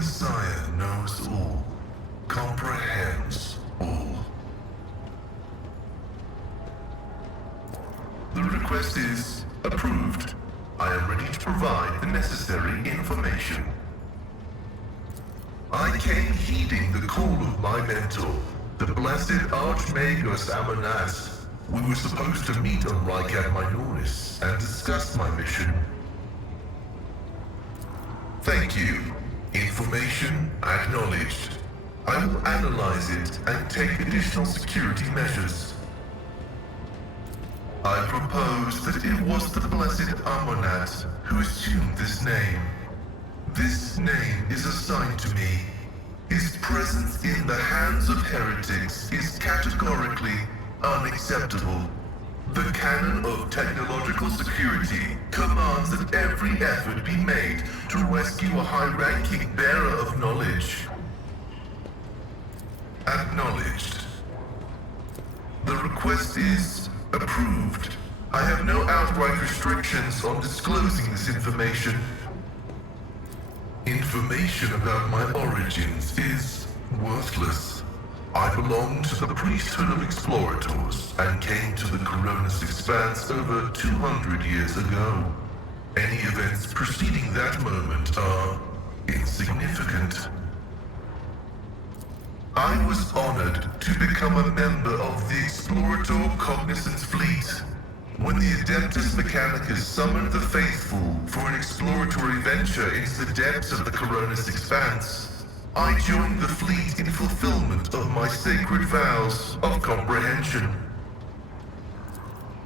Messiah knows all, comprehends all. The request is approved. I am ready to provide the necessary information. I came heeding the call of my mentor, the blessed Archmagus Amonat. We were supposed to meet on Rycat Minoris and discuss my mission. Thank you. Information acknowledged. I will analyze it and take additional security measures. I propose that it was the blessed Amonat who assumed this name. This name is assigned to me. His presence in the hands of heretics is categorically unacceptable. The canon of technological security commands that every effort be made to rescue a high-ranking bearer of knowledge. Acknowledged. The request is approved. I have no outright restrictions on disclosing this information. Information about my origins is worthless. I belong to the priesthood of explorators and came to the Coronis Expanse over 200 years ago. Any events preceding that moment are insignificant. I was honored to become a member of the Explorator Cognizance Fleet. When the Adeptus Mechanicus summoned the faithful for an exploratory venture into the depths of the Coronis Expanse, I joined the fleet in fulfillment of my sacred vows of comprehension.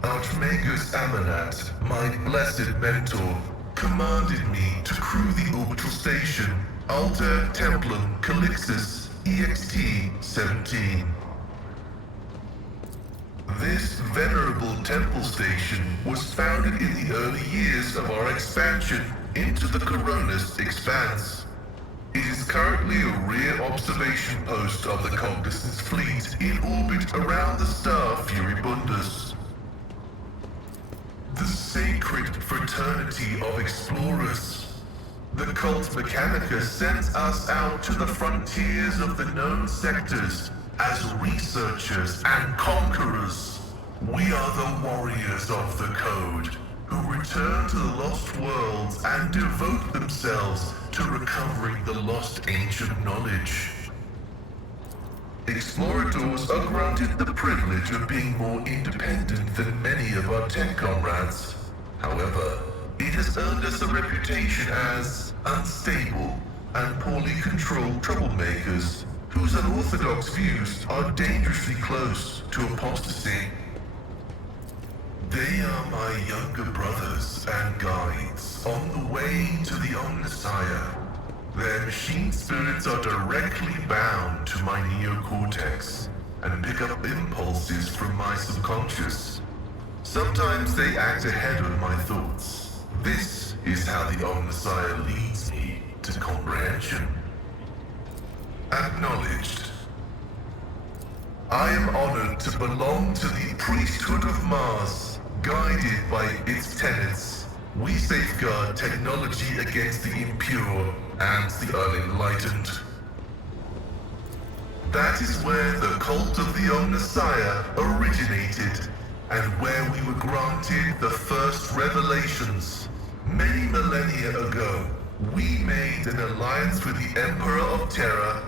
Archmagus Amonat, my blessed mentor, commanded me to crew the orbital station Alter Templum Calixis EXT-17. This venerable temple station was founded in the early years of our expansion into the Coronis Expanse. It is currently a rear observation post of the Cognizance Fleet in orbit around the star Furibundus. The sacred fraternity of explorers. The Cult Mechanica sends us out to the frontiers of the known sectors as researchers and conquerors. We are the warriors of the Code, who return to the lost worlds and devote themselves to recovering the lost ancient knowledge. Explorators are granted the privilege of being more independent than many of our tech comrades. However, it has earned us a reputation as unstable and poorly controlled troublemakers whose unorthodox views are dangerously close to apostasy. They are my younger brothers and guides on the way to the Omnissiah. Their machine spirits are directly bound to my neocortex and pick up impulses from my subconscious. Sometimes they act ahead of my thoughts. This is how the Omnissiah leads me to comprehension. Acknowledged. I am honored to belong to the priesthood of Mars. Guided by its tenets, we safeguard technology against the impure and the unenlightened. That is where the cult of the Omnissiah originated, and where we were granted the first revelations. Many millennia ago, we made an alliance with the Emperor of Terra,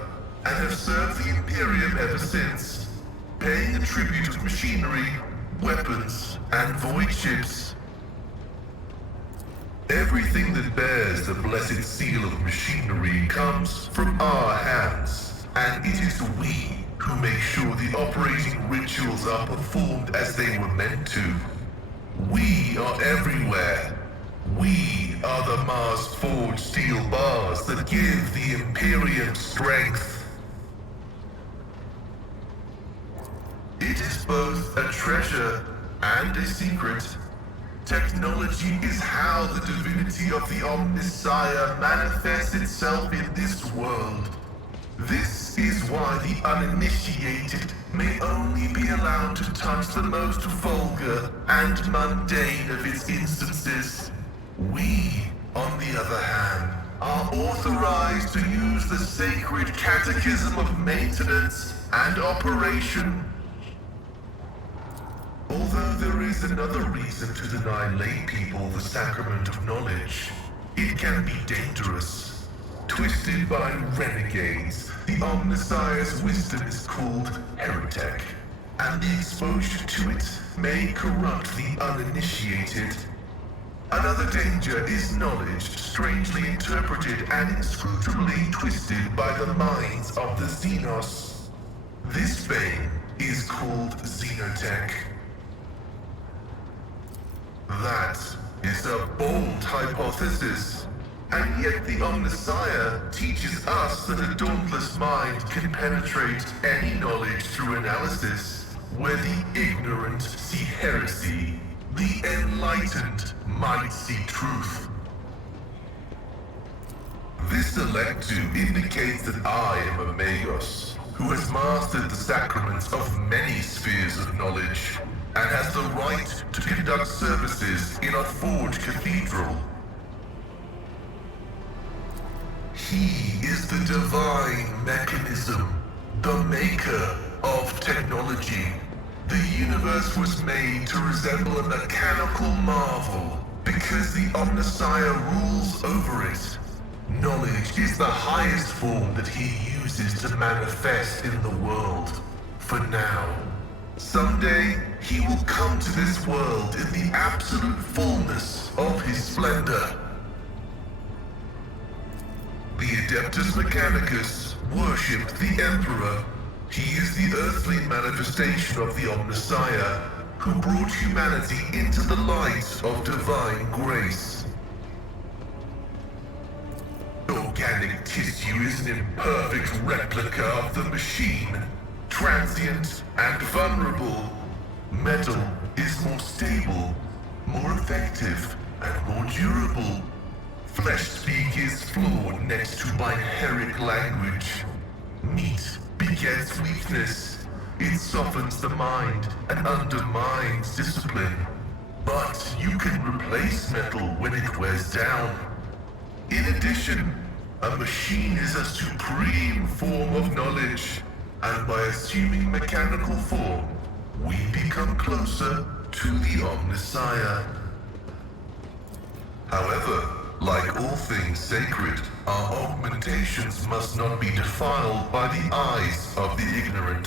and have served the Imperium ever since, paying a tribute of machinery, weapons, and void ships. Everything that bears the blessed seal of machinery comes from our hands, and it is we who make sure the operating rituals are performed as they were meant to. We are everywhere. We are the Mars-forged steel bars that give the Imperium strength. It is both a treasure and a secret. Technology is how the divinity of the Omnissiah manifests itself in this world. This is why the uninitiated may only be allowed to touch the most vulgar and mundane of its instances. We, on the other hand, are authorized to use is the sacred catechism of maintenance and operation. Although there is another reason to deny lay people the sacrament of knowledge, it can be dangerous. Twisted by renegades, the Omnissiah's wisdom is called heretic, and the exposure to it may corrupt the uninitiated. Another danger is knowledge strangely interpreted and inscrutably twisted by the minds of the Xenos. This vein is called xenotech. That is a bold hypothesis, and yet the Omnissiah teaches us that a dauntless mind can penetrate any knowledge through analysis, where the ignorant see heresy, the enlightened might see truth. This electu indicates that I am a Magos, who has mastered the sacraments of many spheres of knowledge, and has the right to conduct services in a forged cathedral. He is the divine mechanism, the maker of technology. The universe was made to resemble a mechanical marvel because the Omnissiah rules over it. Knowledge is the highest form that he uses to manifest in the world, for now. Someday, he will come to this world in the absolute fullness of his splendor. The Adeptus Mechanicus worshipped the Emperor. He is the earthly manifestation of the Omnissiah, who brought humanity into the light of divine grace. Organic tissue is an imperfect replica of the machine, transient and vulnerable. Metal is more stable, more effective, and more durable. Flesh speak is flawed next to biheric language. Meat begets weakness. It softens the mind and undermines discipline. But you can replace metal when it wears down. In addition, a machine is a supreme form of knowledge, and by assuming mechanical form, we become closer to the Omnissiah. However, like all things sacred, our augmentations must not be defiled by the eyes of the ignorant,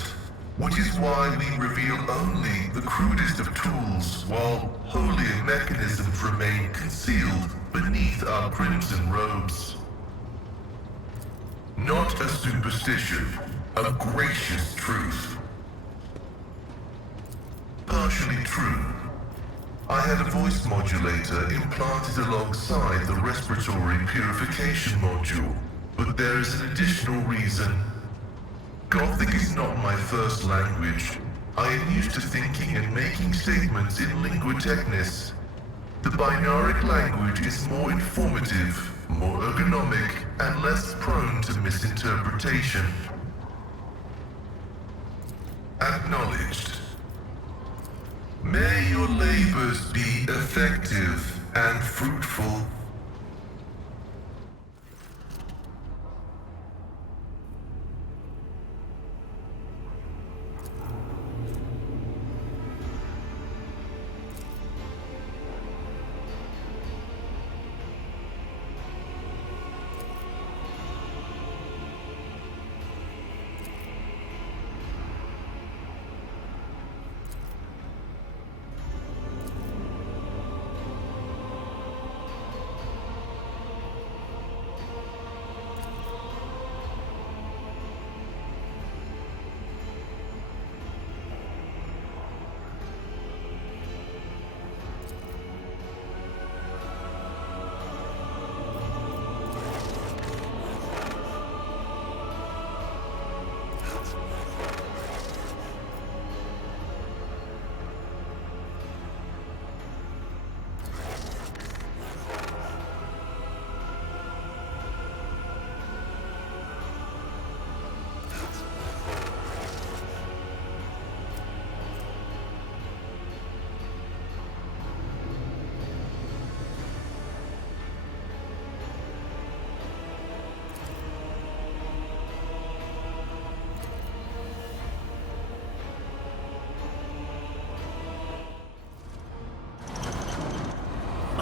which is why we reveal only the crudest of tools, while holier mechanisms remain concealed beneath our crimson robes. Not a superstition, a gracious truth. Partially true. I had a voice modulator implanted alongside the respiratory purification module, but there is an additional reason. Gothic is not my first language. I am used to thinking and making statements in lingua technis. The binaric language is more informative, more ergonomic, and less prone to misinterpretation. Acknowledged. May your labors be effective and fruitful.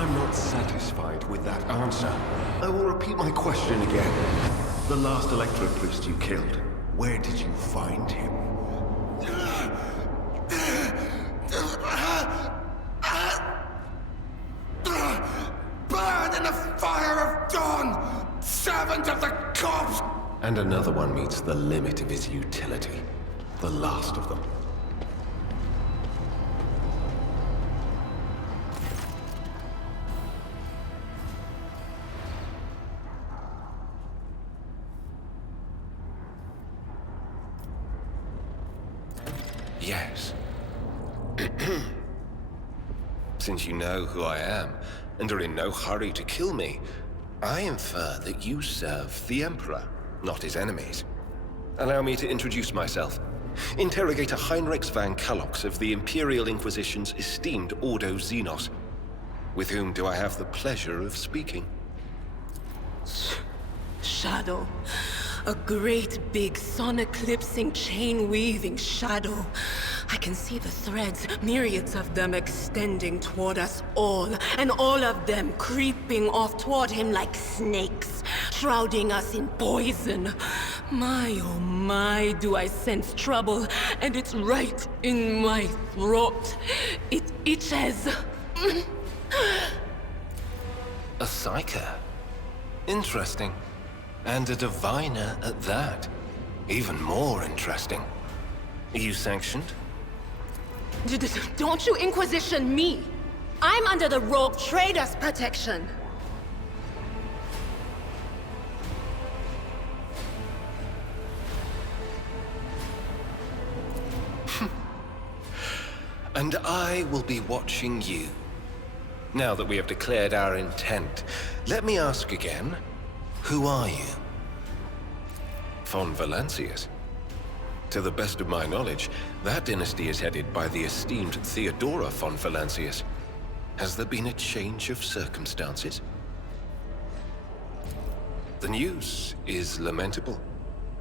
I'm not satisfied with that answer. I will repeat my question again. The last electro-priest you killed, where did you find him? Burn in the fire of dawn! Servant of the corpse! And another one meets the limit of his utility. The last of them. Yes. Since you know who I am, and are in no hurry to kill me, I infer that you serve the Emperor, not his enemies. Allow me to introduce myself. Interrogator Heinrich van Kalox of the Imperial Inquisition's esteemed Ordo Xenos. With whom do I have the pleasure of speaking? Shadow. A great big sun-eclipsing, chain-weaving shadow. I can see the threads, myriads of them extending toward us all, and all of them creeping off toward him like snakes, shrouding us in poison. My, oh my, do I sense trouble, and it's right in my throat. It itches. A psyker. Interesting. And a diviner at that. Even more interesting. Are you sanctioned? Don't you Inquisition me! I'm under the Rogue Trader's protection! And I will be watching you. Now that we have declared our intent, let me ask again. Who are you? Von Valancius. To the best of my knowledge, that dynasty is headed by the esteemed Theodora von Valancius. Has there been a change of circumstances? The news is lamentable.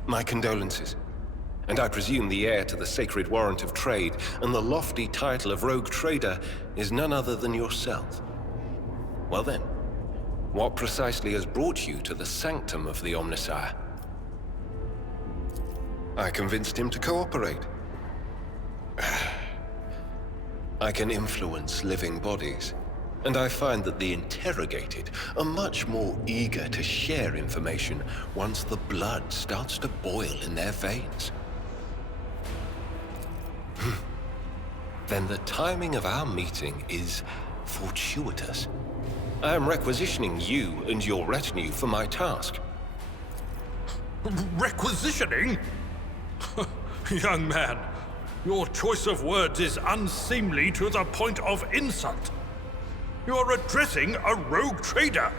My condolences. And I presume the heir to the sacred warrant of trade and the lofty title of Rogue Trader is none other than yourself. Well then, what precisely has brought you to the sanctum of the Omnissiah? I convinced him to cooperate. I can influence living bodies, and I find that the interrogated are much more eager to share information once the blood starts to boil in their veins. Then the timing of our meeting is fortuitous. I am requisitioning you and your retinue for my task. Requisitioning? Young man, your choice of words is unseemly to the point of insult. You're addressing a rogue trader.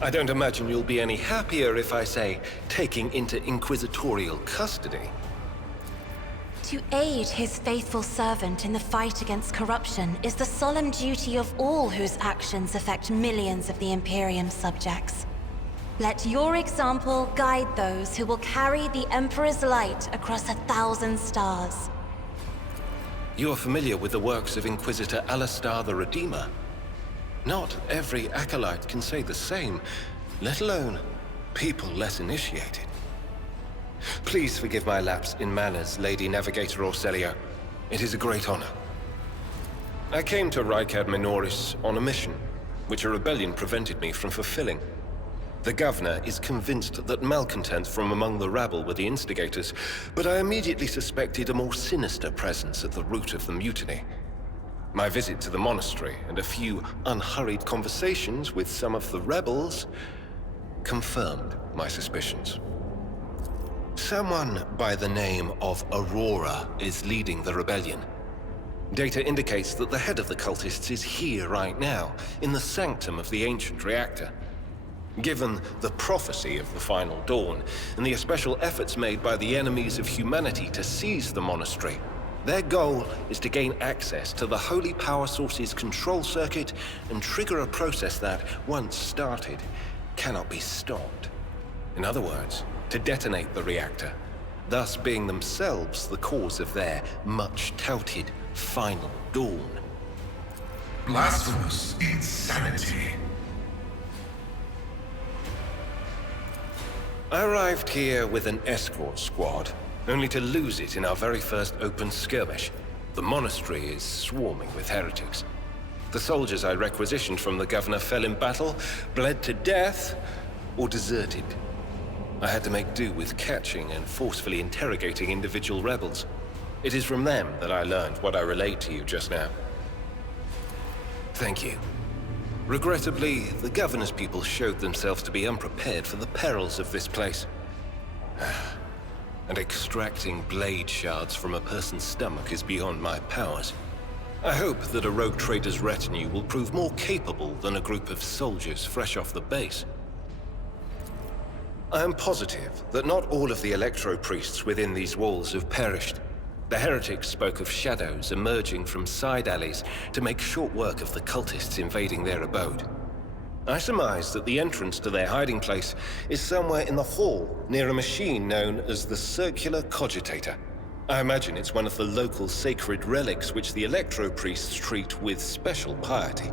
I don't imagine you'll be any happier if I say taking into inquisitorial custody. To aid his faithful servant in the fight against corruption is the solemn duty of all whose actions affect millions of the Imperium's subjects. Let your example guide those who will carry the Emperor's light across 1,000 stars. You are familiar with the works of Inquisitor Alistar the Redeemer. Not every acolyte can say the same, let alone people less initiated. Please forgive my lapse in manners, Lady Navigator Orselio. It is a great honor. I came to Rykad Minoris on a mission, which a rebellion prevented me from fulfilling. The governor is convinced that malcontents from among the rabble were the instigators, but I immediately suspected a more sinister presence at the root of the mutiny. My visit to the monastery and a few unhurried conversations with some of the rebels confirmed my suspicions. Someone by the name of Aurora is leading the rebellion. Data indicates that the head of the cultists is here right now, in the sanctum of the ancient reactor. Given the prophecy of the final dawn, and the especial efforts made by the enemies of humanity to seize the monastery, their goal is to gain access to the holy power source's control circuit and trigger a process that, once started, cannot be stopped. In other words, to detonate the reactor, thus being themselves the cause of their much-touted final dawn. Blasphemous insanity. I arrived here with an escort squad, only to lose it in our very first open skirmish. The monastery is swarming with heretics. The soldiers I requisitioned from the governor fell in battle, bled to death, or deserted. I had to make do with catching and forcefully interrogating individual rebels. It is from them that I learned what I relayed to you just now. Thank you. Regrettably, the governor's people showed themselves to be unprepared for the perils of this place. And extracting blade shards from a person's stomach is beyond my powers. I hope that a rogue trader's retinue will prove more capable than a group of soldiers fresh off the base. I am positive that not all of the electro-priests within these walls have perished. The heretics spoke of shadows emerging from side alleys to make short work of the cultists invading their abode. I surmise that the entrance to their hiding place is somewhere in the hall near a machine known as the Circular Cogitator. I imagine it's one of the local sacred relics which the electro-priests treat with special piety.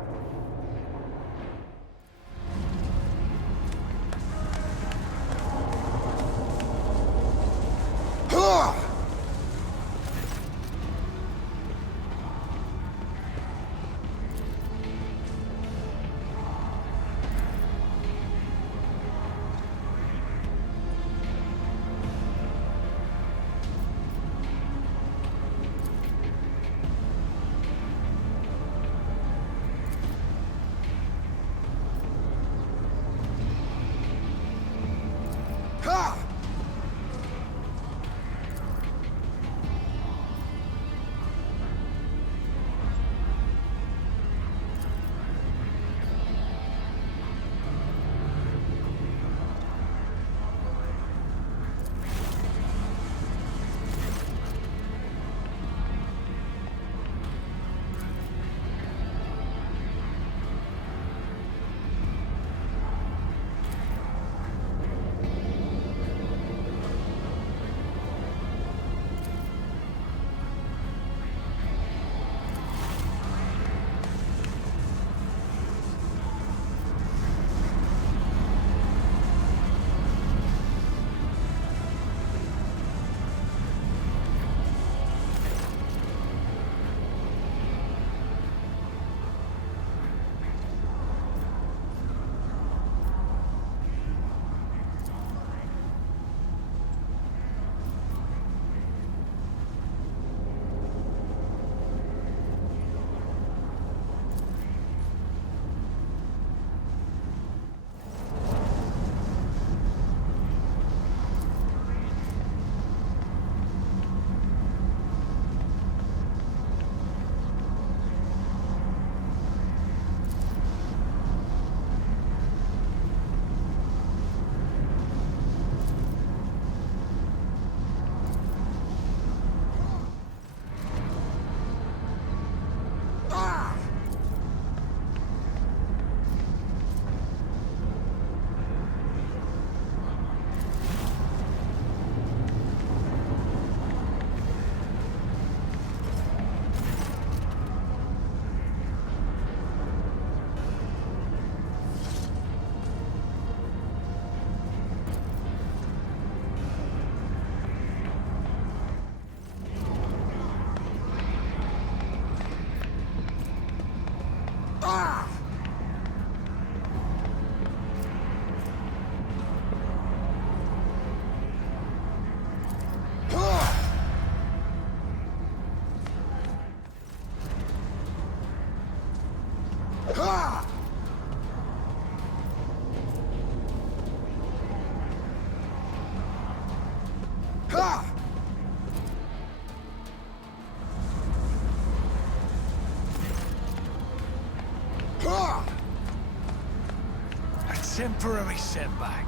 Temporary setback.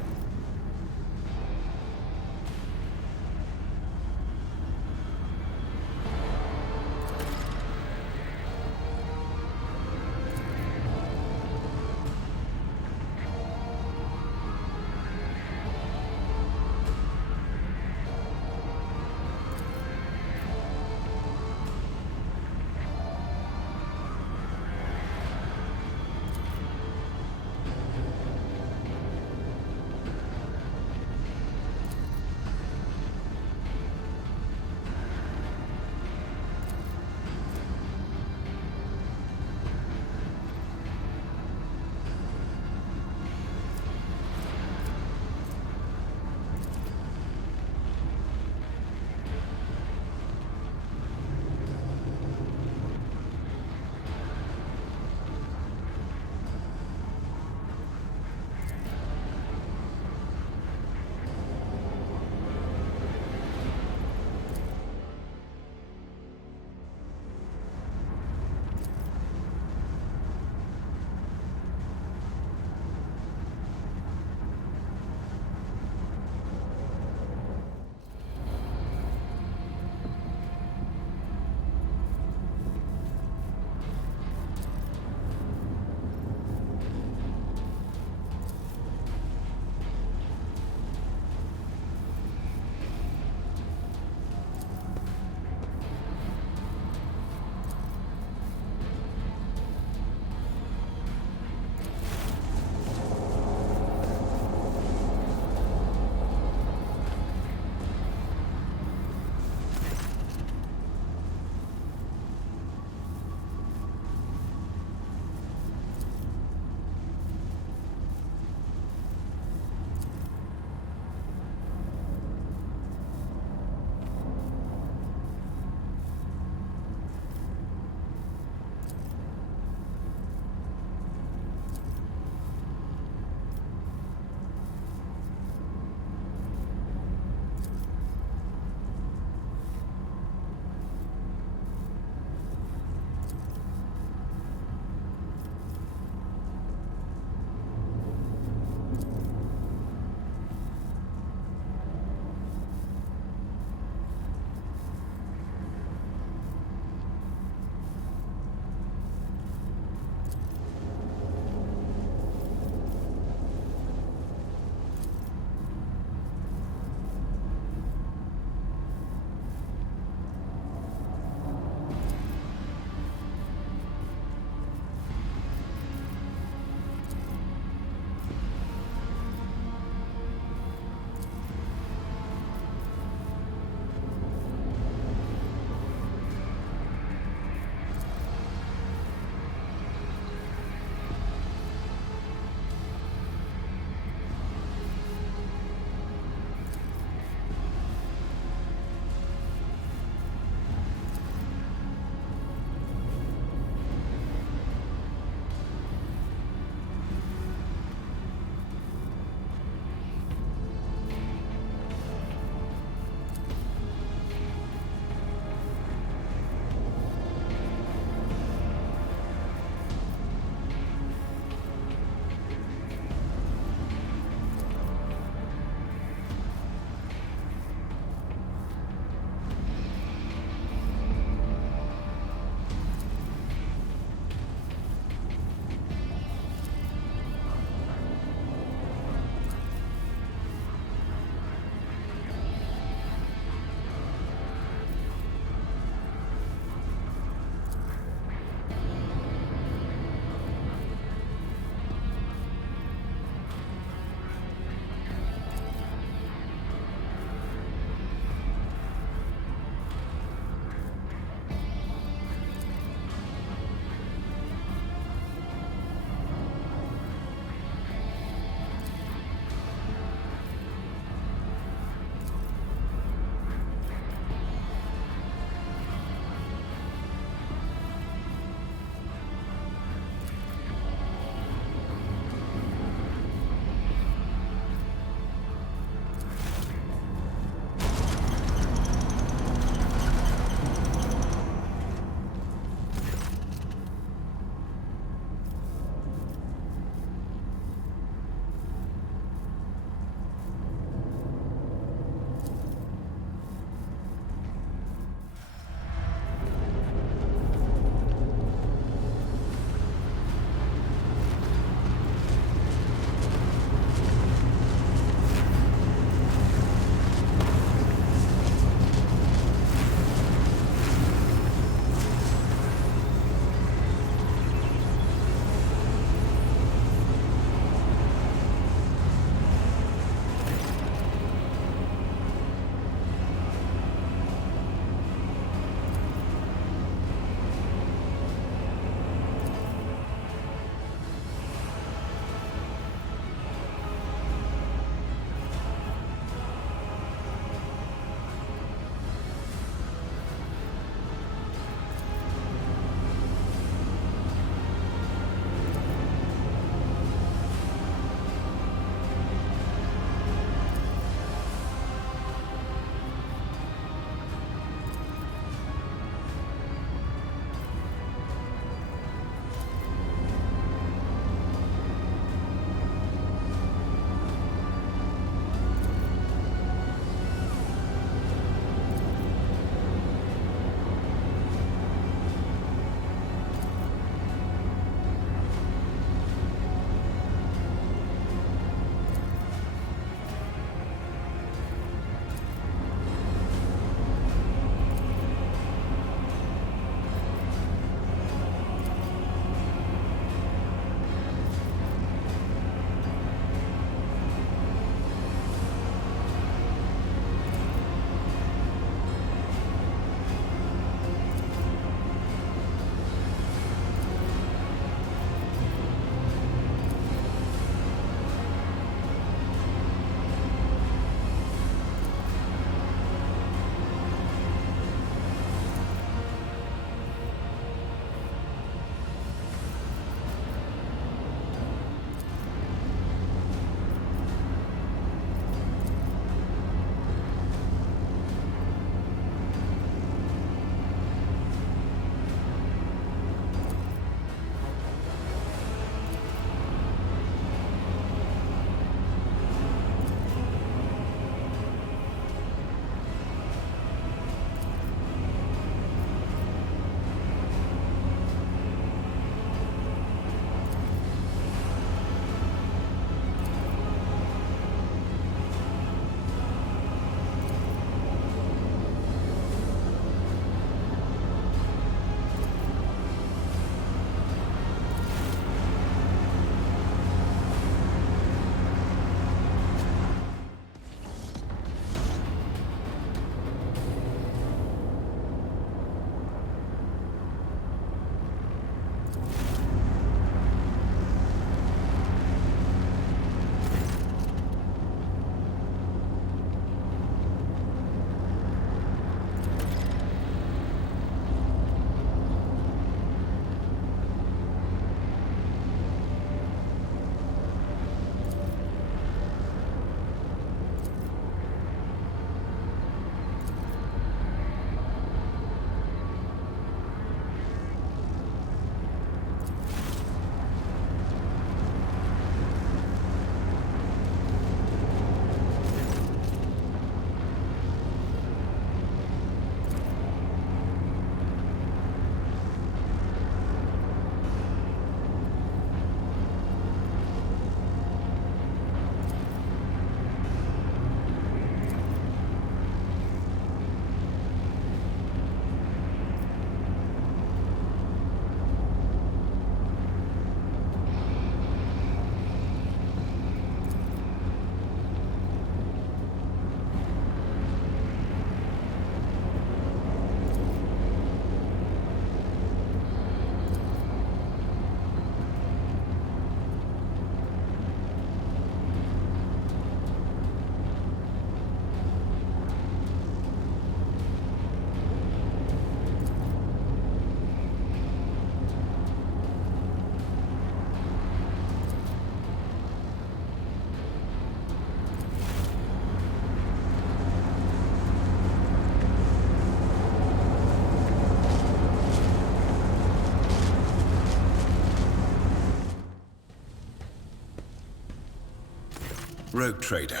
Rogue Trader.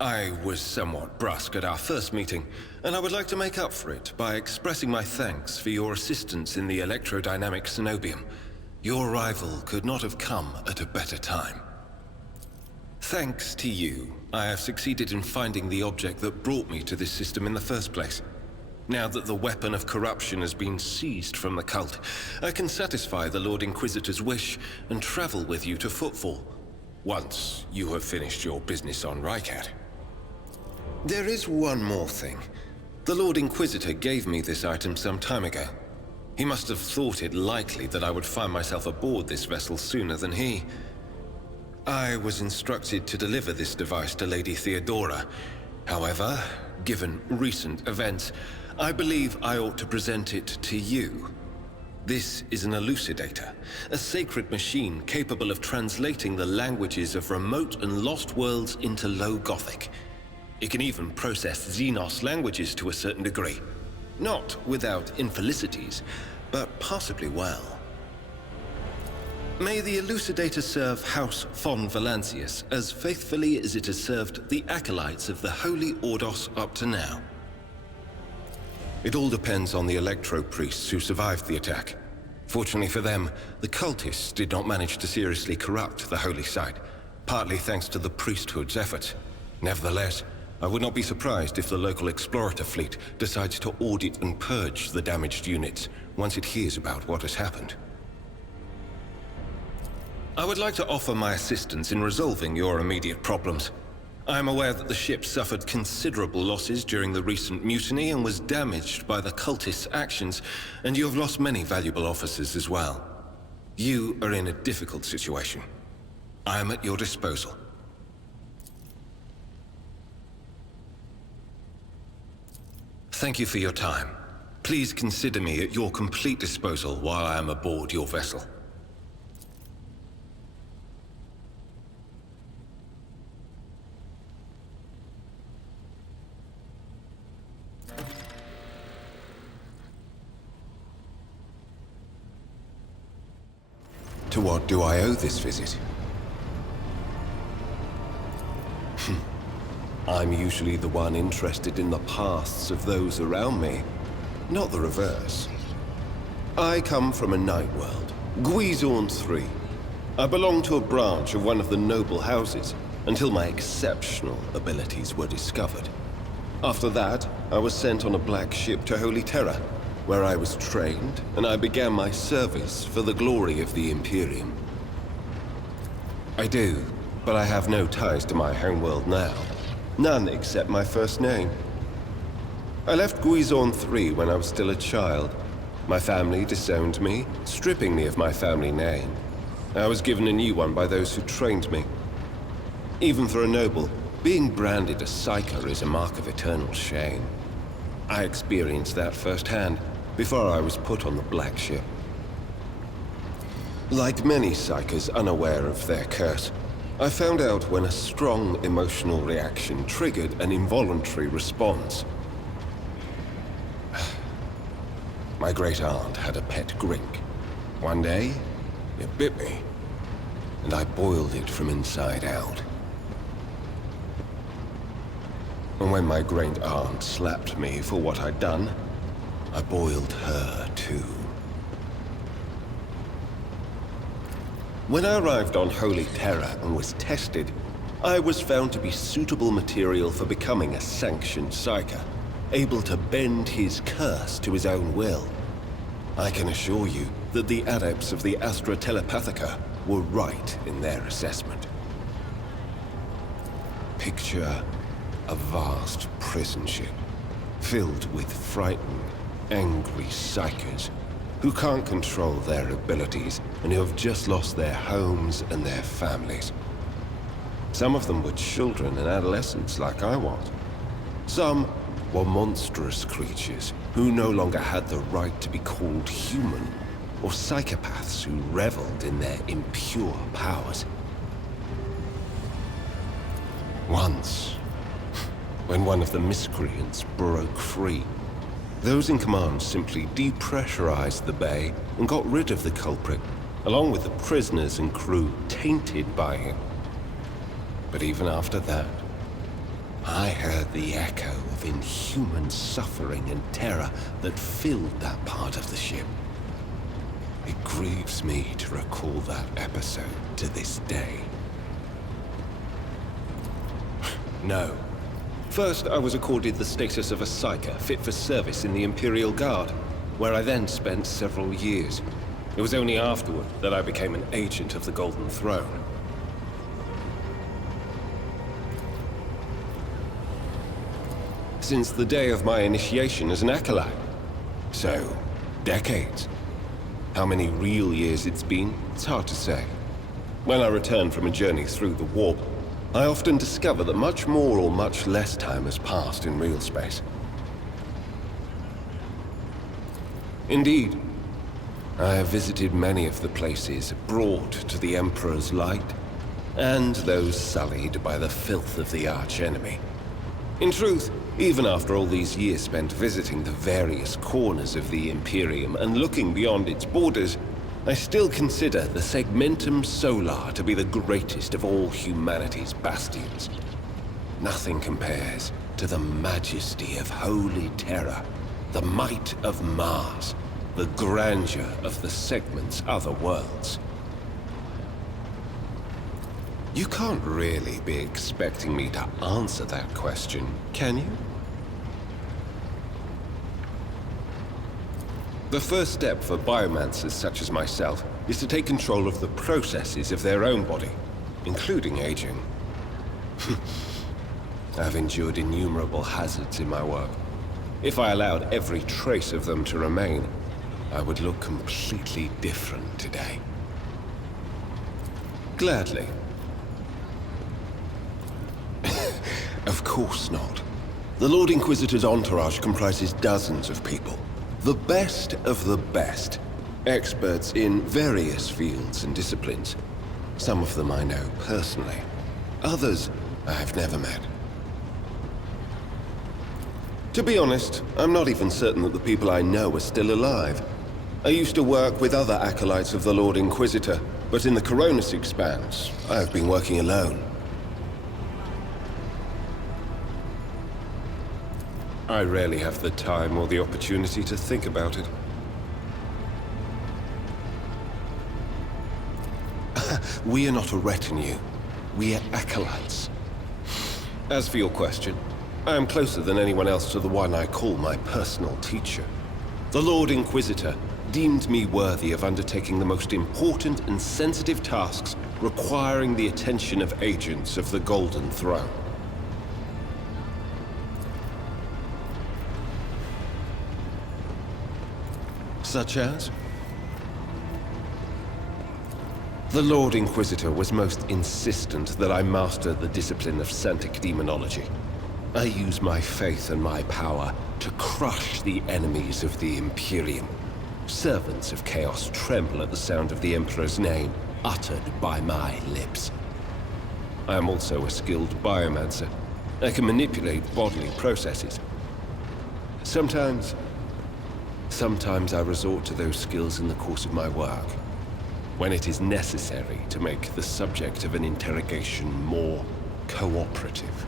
I was somewhat brusque at our first meeting, and I would like to make up for it by expressing my thanks for your assistance in the electrodynamic Cenobium. Your arrival could not have come at a better time. Thanks to you, I have succeeded in finding the object that brought me to this system in the first place. Now that the weapon of corruption has been seized from the cult, I can satisfy the Lord Inquisitor's wish and travel with you to Footfall, once you have finished your business on Rycat. There is one more thing. The Lord Inquisitor gave me this item some time ago. He must have thought it likely that I would find myself aboard this vessel sooner than he. I was instructed to deliver this device to Lady Theodora. However, given recent events, I believe I ought to present it to you. This is an elucidator, a sacred machine capable of translating the languages of remote and lost worlds into Low Gothic. It can even process Xenos languages to a certain degree. Not without infelicities, but possibly well. May the elucidator serve House von Valancius as faithfully as it has served the acolytes of the Holy Ordos up to now. It all depends on the electro-priests who survived the attack. Fortunately for them, the cultists did not manage to seriously corrupt the holy site, partly thanks to the priesthood's efforts. Nevertheless, I would not be surprised if the local explorator fleet decides to audit and purge the damaged units once it hears about what has happened. I would like to offer my assistance in resolving your immediate problems. I am aware that the ship suffered considerable losses during the recent mutiny and was damaged by the cultists' actions, and you have lost many valuable officers as well. You are in a difficult situation. I am at your disposal. Thank you for your time. Please consider me at your complete disposal while I am aboard your vessel. To what do I owe this visit? I'm usually the one interested in the pasts of those around me, not the reverse. I come from a night world, Guizorn 3. I belong to a branch of one of the noble houses, until my exceptional abilities were discovered. After that, I was sent on a black ship to Holy Terra, where I was trained, and I began my service for the glory of the Imperium. I do, but I have no ties to my homeworld now. None except my first name. I left Guizorn 3 when I was still a child. My family disowned me, stripping me of my family name. I was given a new one by those who trained me. Even for a noble, being branded a psyker is a mark of eternal shame. I experienced that firsthand before I was put on the Black Ship. Like many psykers unaware of their curse, I found out when a strong emotional reaction triggered an involuntary response. My great-aunt had a pet grink. One day, it bit me, and I boiled it from inside out. And when my great-aunt slapped me for what I'd done, I boiled her too. When I arrived on Holy Terra and was tested, I was found to be suitable material for becoming a sanctioned psyker, able to bend his curse to his own will. I can assure you that the adepts of the Astra Telepathica were right in their assessment. Picture a vast prison ship, filled with frightened, angry psykers who can't control their abilities and who have just lost their homes and their families. Some of them were children and adolescents like I was. Some were monstrous creatures who no longer had the right to be called human, or psychopaths who reveled in their impure powers. Once, when one of the miscreants broke free, those in command simply depressurized the bay and got rid of the culprit, along with the prisoners and crew tainted by him. But even after that, I heard the echo of inhuman suffering and terror that filled that part of the ship. It grieves me to recall that episode to this day. No. First, I was accorded the status of a psyker fit for service in the Imperial Guard, where I then spent several years. It was only afterward that I became an agent of the Golden Throne. Since the day of my initiation as an acolyte. So, decades. How many real years it's been, it's hard to say. When I return from a journey through the warp, I often discover that much more or much less time has passed in real space. Indeed, I have visited many of the places brought to the Emperor's light, and those sullied by the filth of the archenemy. In truth, even after all these years spent visiting the various corners of the Imperium and looking beyond its borders, I still consider the Segmentum Solar to be the greatest of all humanity's bastions. Nothing compares to the majesty of Holy Terror, the might of Mars, the grandeur of the Segment's other worlds. You can't really be expecting me to answer that question, can you? The first step for biomancers such as myself is to take control of the processes of their own body, including aging. I've endured innumerable hazards in my work. If I allowed every trace of them to remain, I would look completely different today. Gladly. Of course not. The Lord Inquisitor's entourage comprises dozens of people. The best of the best. Experts in various fields and disciplines. Some of them I know personally. Others I've never met. To be honest, I'm not even certain that the people I know are still alive. I used to work with other acolytes of the Lord Inquisitor, but in the Coronis Expanse, I've been working alone. I rarely have the time or the opportunity to think about it. We are not a retinue. We are acolytes. As for your question, I am closer than anyone else to the one I call my personal teacher. The Lord Inquisitor deemed me worthy of undertaking the most important and sensitive tasks requiring the attention of agents of the Golden Throne. Such as? The Lord Inquisitor was most insistent that I master the discipline of Santic Demonology. I use my faith and my power to crush the enemies of the Imperium. Servants of Chaos tremble at the sound of the Emperor's name, uttered by my lips. I am also a skilled biomancer. I can manipulate bodily processes. Sometimes I resort to those skills in the course of my work, when it is necessary to make the subject of an interrogation more cooperative.